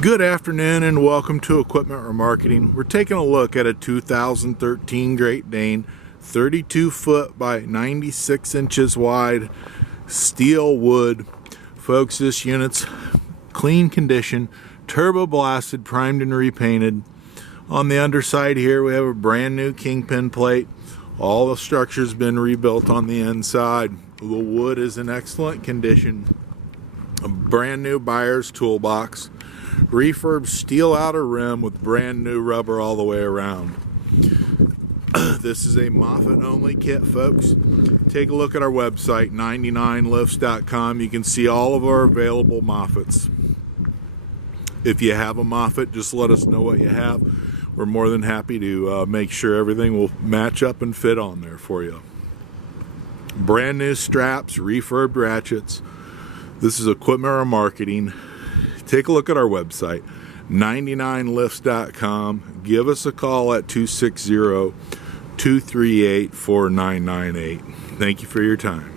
Good afternoon and welcome to Equipment Remarketing. We're taking a look at a 2013 Great Dane, 32 foot by 96 inches wide, steel wood. Folks, this unit's clean condition, turbo blasted, primed and repainted. On the underside here we have a brand new kingpin plate. All the structure's been rebuilt on the inside. The wood is in excellent condition. A brand new buyer's toolbox. Refurb steel outer rim with brand new rubber all the way around. This is a Moffett only kit, folks. Take a look at our website, 99lifts.com. You can see all of our available Moffetts. If you have a Moffett, just let us know what you have. We're more than happy to make sure everything will match up and fit on there for you. Brand new straps, refurbed ratchets. This is Equipment Remarketing. Take a look at our website, 99lifts.com. Give us a call at 260-238-4998. Thank you for your time.